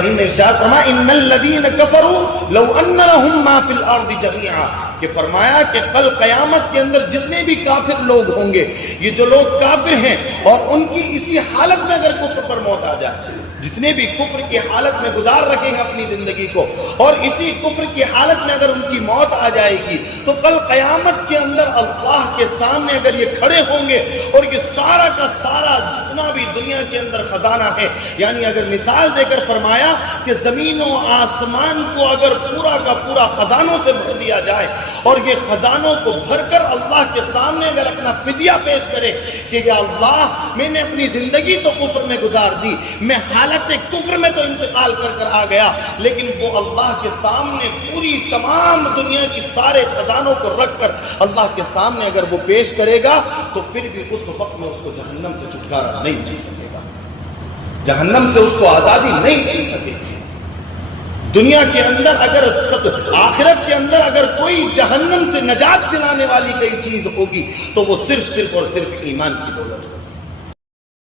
کریم نے ارشاد فرمایا ان الذین کفروا لو ان لهم ما فی الارض جميعا، کہ فرمایا کہ کل قیامت کے اندر جتنے بھی کافر لوگ ہوں گے، یہ جو لوگ کافر ہیں اور ان کی اسی حالت میں اگر کفر پر موت آ جائے، جتنے بھی کفر کی حالت میں گزار رکھے ہیں اپنی زندگی کو، اور اسی کفر کی حالت میں اگر ان کی موت آ جائے گی تو کل قیامت کے اندر اللہ کے سامنے اگر یہ کھڑے ہوں گے اور یہ سارا کا سارا جتنا بھی دنیا کے اندر خزانہ ہے، یعنی اگر مثال دے کر فرمایا کہ زمین و آسمان کو اگر پورا کا پورا خزانوں سے بھر دیا جائے اور یہ خزانوں کو بھر کر اللہ کے سامنے اگر اپنا فدیہ پیش کرے کہ یا اللہ میں نے اپنی زندگی تو کفر میں گزار دی، میں حالت کفر میں تو انتقال کر آ گیا، لیکن وہ اللہ کے سامنے پوری تمام دنیا کی سارے خزانوں کو رکھ کر اللہ کے سامنے اگر وہ پیش کرے گا تو پھر بھی اس وقت میں اس کو جہنم سے چھٹکارا نہیں مل سکے گا، جہنم سے اس کو آزادی نہیں مل سکے گی۔ دنیا کے اندر اگر آخرت کے اندر اگر کوئی جہنم سے نجات دلانے والی کوئی چیز ہوگی تو وہ صرف اور صرف ایمان کی دولت ہوگی۔